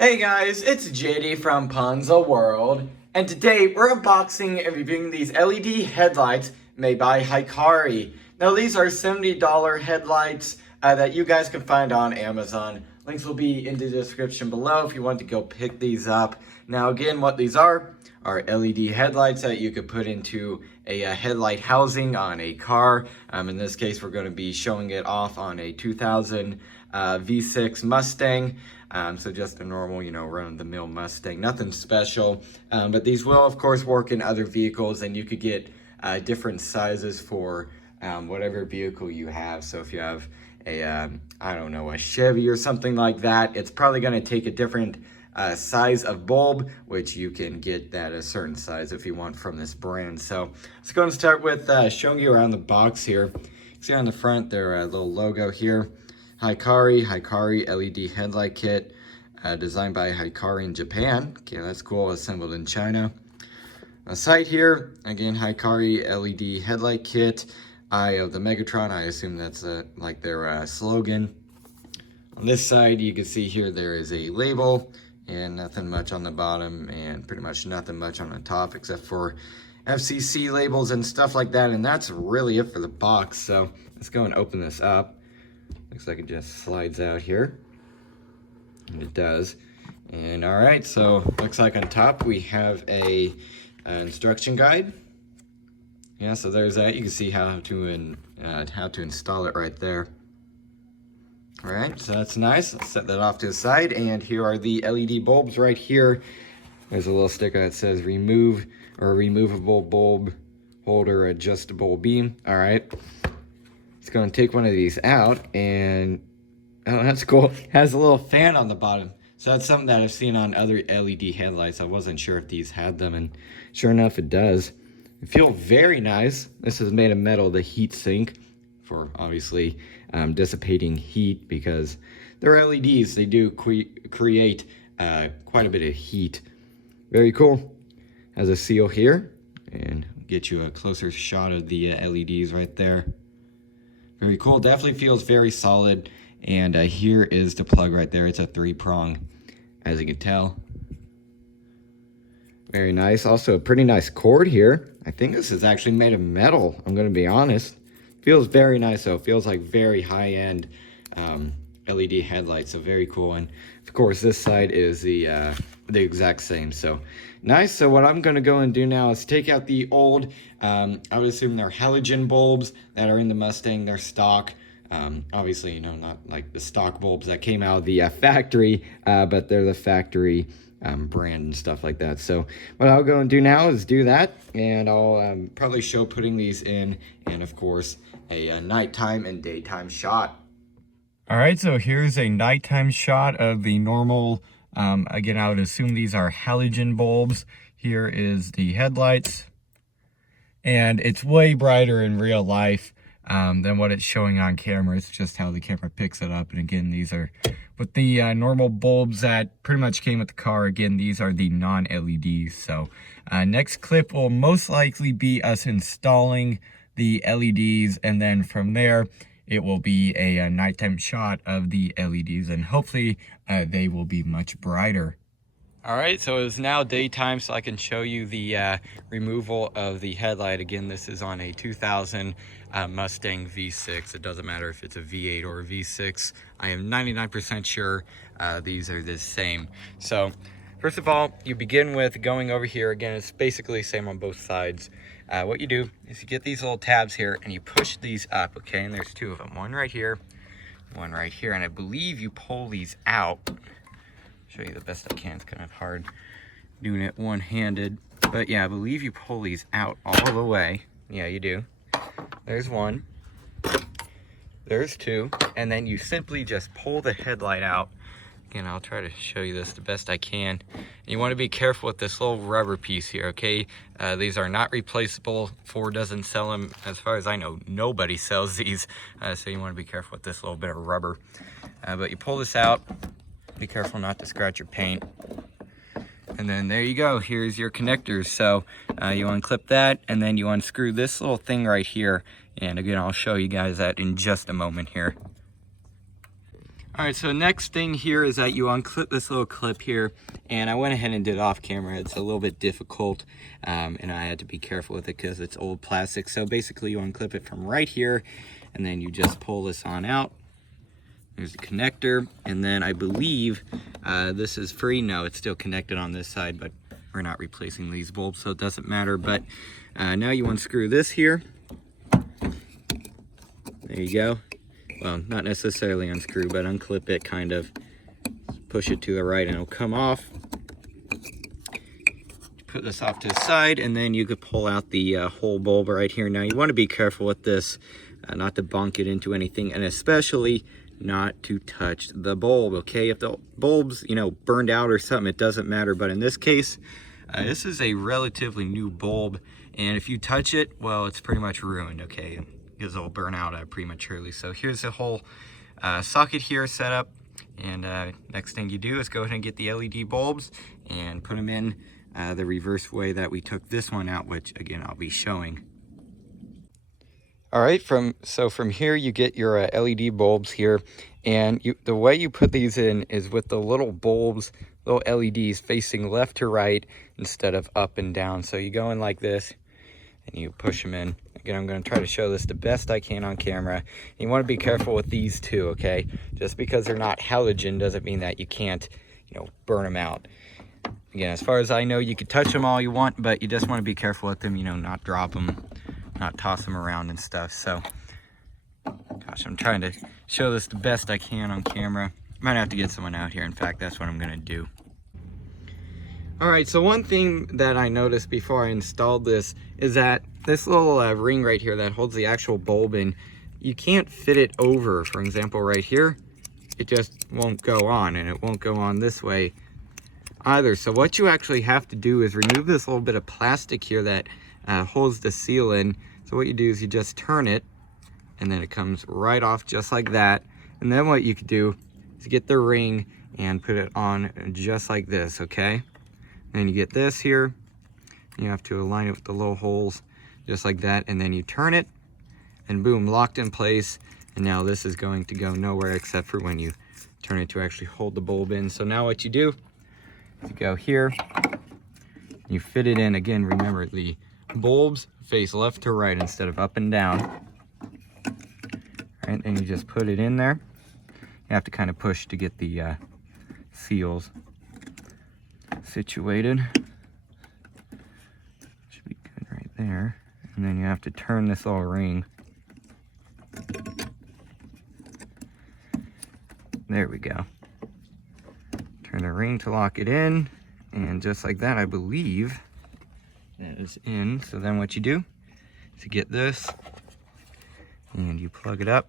Hey guys, it's JD from Ponza World, and today we're unboxing and reviewing these LED headlights made by HIKARI. Now these are $70 headlights that you guys can find on Amazon. Links will be in the description below if you want to go pick these up. Now again, what these are LED headlights that you could put into a headlight housing on a car. In this case, we're going to be showing it off on a 2000 V6 Mustang. So just a normal, run-of-the-mill Mustang, nothing special. But these will, of course, work in other vehicles, and you could get different sizes for whatever vehicle you have. So if you have a, a Chevy or something like that, it's probably going to take a different size of bulb, which you can get that a certain size if you want from this brand. So let's go and start with showing you around the box here. You can see on the front their little logo here. HIKARI LED Headlight Kit, designed by HIKARI in Japan. Okay, that's cool, assembled in China. A site here, again, HIKARI LED Headlight Kit, Eye of the Megatron. I assume that's like their slogan. On this side, you can see here there is a label, and nothing much on the bottom, and pretty much nothing much on the top, except for FCC labels and stuff like that, and that's really it for the box. So let's go and open this up. Looks like it just slides out here, and it does. And all right, so looks like on top we have an instruction guide. Yeah, so there's that. You can see how to install it right there. All right, so that's nice. Let's set that off to the side, and here are the LED bulbs right here. There's a little sticker that says removable bulb holder adjustable beam. All right. It's going to take one of these out, and oh, that's cool. It has a little fan on the bottom. So that's something that I've seen on other LED headlights. I wasn't sure if these had them, and sure enough, it does. It feels very nice. This is made of metal, the heat sink, for obviously dissipating heat, because they're LEDs. They do create quite a bit of heat. Very cool. Has a seal here, and get you a closer shot of the LEDs right there. Very cool. Definitely feels very solid. And here is the plug right there. It's a 3-prong, as you can tell. Very nice. Also a pretty nice cord here. I think this is actually made of metal, I'm going to be honest. Feels very nice though. Feels like very high-end LED headlights. So very cool. And of course this side is the exact same. So nice. So what I'm going to go and do now is take out the old, I would assume they're halogen bulbs that are in the Mustang. They're stock. Obviously, not like the stock bulbs that came out of the factory, but they're the factory brand and stuff like that. So what I'll go and do now is do that, and I'll probably show putting these in, and of course a nighttime and daytime shot. All right, so here's a nighttime shot of the normal. Again, I would assume these are halogen bulbs. Here is the headlights, and it's way brighter in real life than what it's showing on camera. It's just how the camera picks it up. And again, these are with the normal bulbs that pretty much came with the car. Again, these are the non-LEDs. So next clip will most likely be us installing the LEDs, and then from there it will be a nighttime shot of the LEDs, and hopefully they will be much brighter. All right, so it's now daytime, so I can show you the removal of the headlight. Again, this is on a 2000 Mustang V6. It doesn't matter if it's a V8 or a V6. I am 99% sure these are the same. So first of all, you begin with going over here. Again, it's basically the same on both sides. What you do is you get these little tabs here and you push these up, okay? And there's two of them, one right here, one right here. And I believe you pull these out. Show you the best I can. It's kind of hard doing it one-handed. But yeah, I believe you pull these out all the way. Yeah, you do. There's one. There's two. And then you simply just pull the headlight out. Again, I'll try to show you this the best I can. And you want to be careful with this little rubber piece here, okay? These are not replaceable. Ford doesn't sell them. As far as I know, nobody sells these. So you want to be careful with this little bit of rubber. But you pull this out. Be careful not to scratch your paint. And then there you go. Here's your connectors. So you unclip that, and then you unscrew this little thing right here. And again, I'll show you guys that in just a moment here. All right, so next thing here is that you unclip this little clip here, and I went ahead and did it off camera. It's a little bit difficult, and I had to be careful with it because it's old plastic. So basically you unclip it from right here, and then you just pull this on out. There's the connector, and then I believe this is free. No, it's still connected on this side, but we're not replacing these bulbs, so it doesn't matter. But now you unscrew this here. There you go. Well, not necessarily unscrew, but unclip it, kind of push it to the right and it'll come off. Put this off to the side, and then you could pull out the whole bulb right here. Now you want to be careful with this, not to bonk it into anything, and especially not to touch the bulb, okay? If the bulb's, you know, burned out or something, it doesn't matter. But in this case, this is a relatively new bulb, and if you touch it, well, it's pretty much ruined, okay? Because it'll burn out prematurely. So here's the whole socket here set up, and next thing you do is go ahead and get the LED bulbs and put them in the reverse way that we took this one out, which again I'll be showing. All right, so from here you get your LED bulbs here, and the way you put these in is with the little bulbs, little LEDs facing left to right instead of up and down. So you go in like this and you push them in. Again, I'm going to try to show this the best I can on camera. And you want to be careful with these too, okay? Just because they're not halogen doesn't mean that you can't, you know, burn them out. Again, as far as I know, you can touch them all you want, but you just want to be careful with them, you know, not drop them, not toss them around and stuff. So, gosh, I'm trying to show this the best I can on camera. Might have to get someone out here. In fact, that's what I'm going to do. All right, so one thing that I noticed before I installed this is that this little ring right here that holds the actual bulb in, you can't fit it over. For example, right here, it just won't go on, and it won't go on this way either. So what you actually have to do is remove this little bit of plastic here that holds the seal in. So what you do is you just turn it, and then it comes right off just like that. And then what you could do is get the ring and put it on just like this, okay? Then you get this here, you have to align it with the little holes just like that, and then you turn it, and boom, locked in place. And now this is going to go nowhere except for when you turn it to actually hold the bulb in. So now what you do is you go here, you fit it in. Again, remember, the bulbs face left to right instead of up and down. Right, and you just put it in there. You have to kind of push to get the seals situated. Should be good right there. And then you have to turn this little ring. There we go. Turn the ring to lock it in, and just like that, I believe that is in. So then what you do is you get this and you plug it up,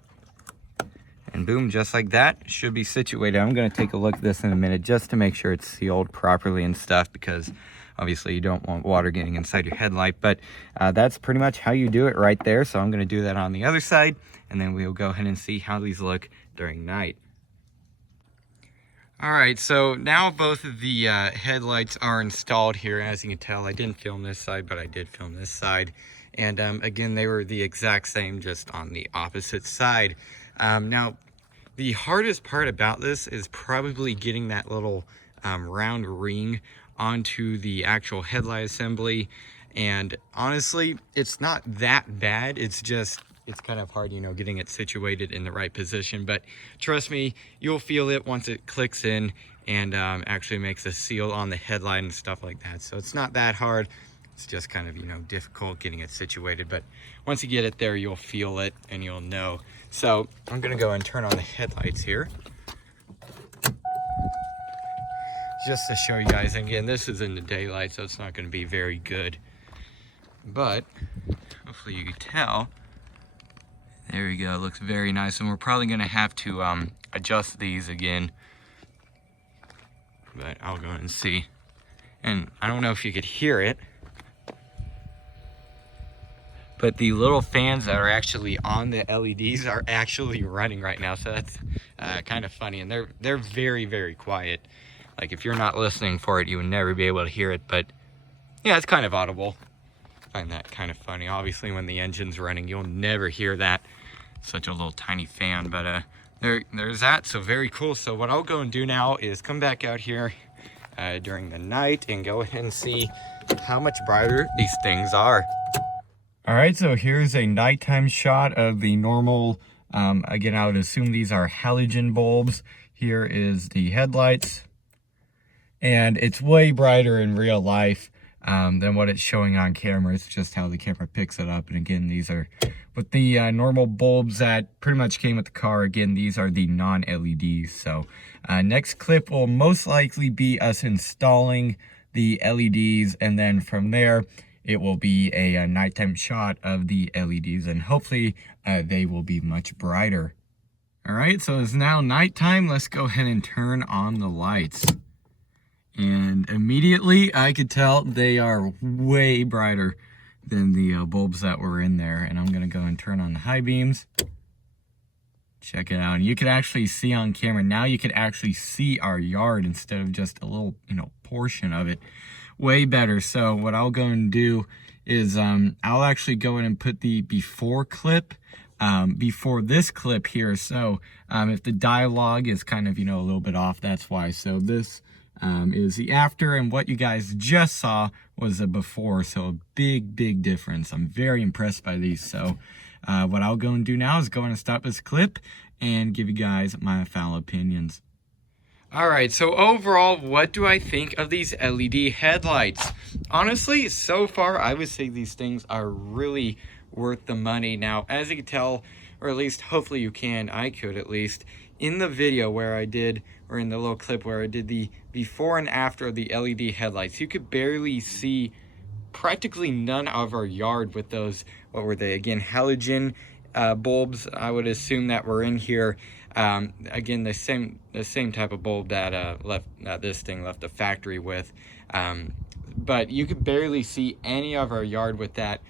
and boom, just like that, should be situated. I'm going to take a look at this in a minute just to make sure it's sealed properly and stuff, because obviously you don't want water getting inside your headlight. But that's pretty much how you do it right there. So I'm going to do that on the other side, and then we'll go ahead and see how these look during night. All right, so now both of the headlights are installed here. As you can tell, I didn't film this side, but I did film this side. And again, they were the exact same, just on the opposite side. Now, the hardest part about this is probably getting that little round ring onto the actual headlight assembly. And honestly, it's not that bad. It's just, it's kind of hard, you know, getting it situated in the right position. But trust me, you'll feel it once it clicks in and actually makes a seal on the headlight and stuff like that. So it's not that hard. It's just kind of, you know, difficult getting it situated. But once you get it there, you'll feel it and you'll know. So I'm going to go and turn on the headlights here, just to show you guys. And again, this is in the daylight, so it's not going to be very good. But hopefully you can tell. There we go, it looks very nice, and we're probably gonna have to adjust these again, but I'll go and see. And I don't know if you could hear it, but the little fans that are actually on the LEDs are actually running right now, so that's kind of funny. And they're very, very quiet. Like, if you're not listening for it, you would never be able to hear it, but yeah, it's kind of audible. I find that kind of funny. Obviously, when the engine's running, you'll never hear that. Such a little tiny fan, but there's that. So very cool. So what I'll go and do now is come back out here during the night and go ahead and see how much brighter these things are. All right, so here's a nighttime shot of the normal, again, I would assume these are halogen bulbs. Here is the headlights, and it's way brighter in real life than what it's showing on camera. It's just how the camera picks it up. And again, these are with the normal bulbs that pretty much came with the car. Again, these are the non-LEDs. So next clip will most likely be us installing the LEDs, and then from there, it will be a nighttime shot of the LEDs, and hopefully they will be much brighter. All right, so it's now nighttime. Let's go ahead and turn on the lights. And immediately I could tell they are way brighter than the bulbs that were in there. And I'm gonna go and turn on the high beams. Check it out. And you can actually see on camera, now you can actually see our yard instead of just a little, portion of it. Way better. So what I'll go and do is I'll actually go in and put the before clip before this clip here. So if the dialogue is kind of, a little bit off, that's why. So this is the after, and what you guys just saw was a before. So a big difference. I'm very impressed by these. So what I'll go and do now is go in and stop this clip and give you guys my final opinions. Alright, so overall, what do I think of these LED headlights? Honestly, so far, I would say these things are really worth the money. Now, as you can tell, or at least hopefully you can, I could at least, in the video where I did, or in the little clip where I did the before and after of the LED headlights, you could barely see practically none of our yard with those, what were they, again, halogen bulbs, I would assume, that were in here. Again, the same type of bulb that this thing left the factory with, but you could barely see any of our yard with that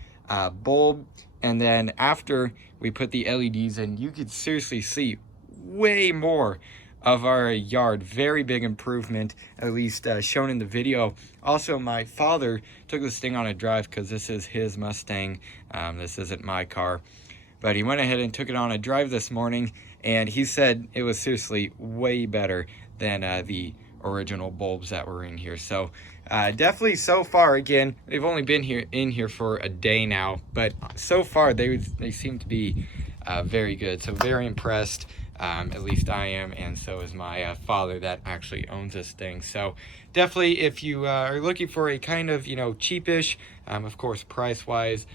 bulb. And then after we put the LEDs in, you could seriously see way more of our yard. Very big improvement, at least shown in the video. Also, my father took this thing on a drive because this is his Mustang. This isn't my car, but he went ahead and took it on a drive this morning, and he said it was seriously way better than the original bulbs that were in here. So definitely so far, again, they've only been in here for a day now, but so far they seem to be very good. So very impressed. At least I am, and so is my father that actually owns this thing. So definitely, if you are looking for a kind of cheapish, of course price wise,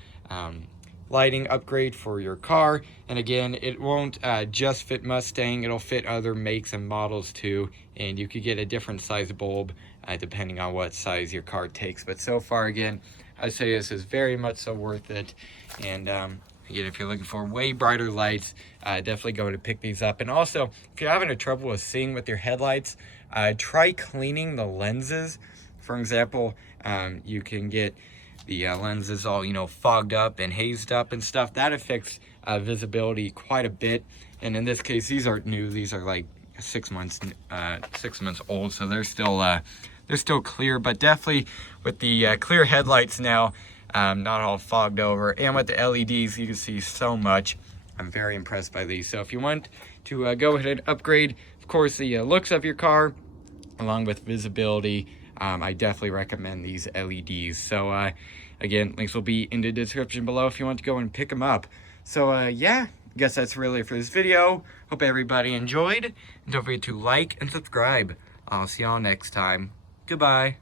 lighting upgrade for your car, and again, it won't just fit Mustang, it'll fit other makes and models too, and you could get a different size bulb depending on what size your car takes. But so far, again, I'd say this is very much so worth it. And again, if you're looking for way brighter lights, definitely go to pick these up. And also, if you're having a trouble with seeing with your headlights, try cleaning the lenses. For example, you can get the lenses all fogged up and hazed up and stuff. That affects visibility quite a bit. And in this case, these aren't new. These are like 6 months old, so they're still clear. But definitely with the clear headlights now, not all fogged over, and with the LEDs, you can see so much. I'm very impressed by these. So if you want to go ahead and upgrade, of course, the looks of your car along with visibility, I definitely recommend these LEDs. So again, links will be in the description below if you want to go and pick them up. So yeah, I guess that's really it for this video. Hope everybody enjoyed, and don't forget to like and subscribe. I'll see y'all next time. Goodbye.